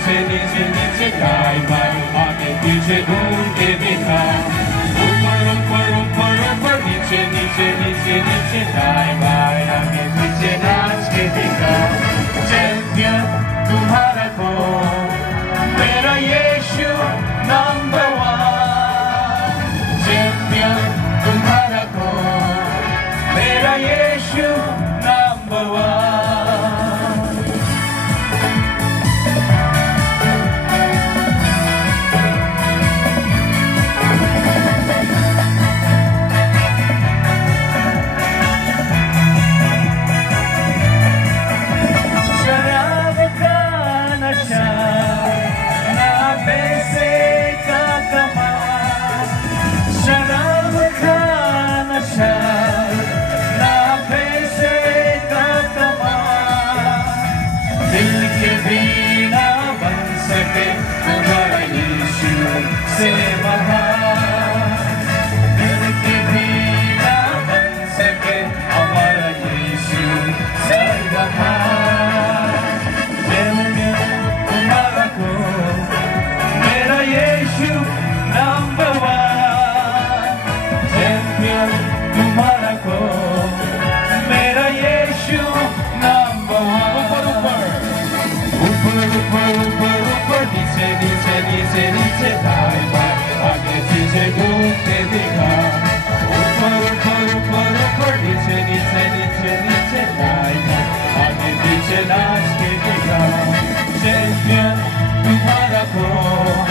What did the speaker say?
नीचे नीचे नीचे दाएं बाएं आगे पीछे ढूंढ के देखा ऊपर ऊपर ऊपर ऊपर नीचे नीचे नीचे नीचे दाएं बाएं आगे पीछे नाच के देखा चैंपियन तुम्हारा कौन मेरा यीशु नंबर वन चैंपियन तुम्हारा कौन मेरा यीशु नंबर वन तुम्हारा यीशु से महान दिल के भी ना बन सके हमारा यीशु से महान तुम्हारा को मेरा यीशु नंबर वन चैंपियन तुम्हारा को मेरा यीशु नंबर वन ऊपर ऊपर ऊपर ऊपर नीचे नीचे नीचे नीचे दाएं बाएं आगे पीछे घूम के देखा ऊपर ऊपर ऊपर ऊपर नीचे नीचे नीचे नीचे दाएं बाएं आगे पीछे नाच के देखा चैंपियन तुम्हारा कौन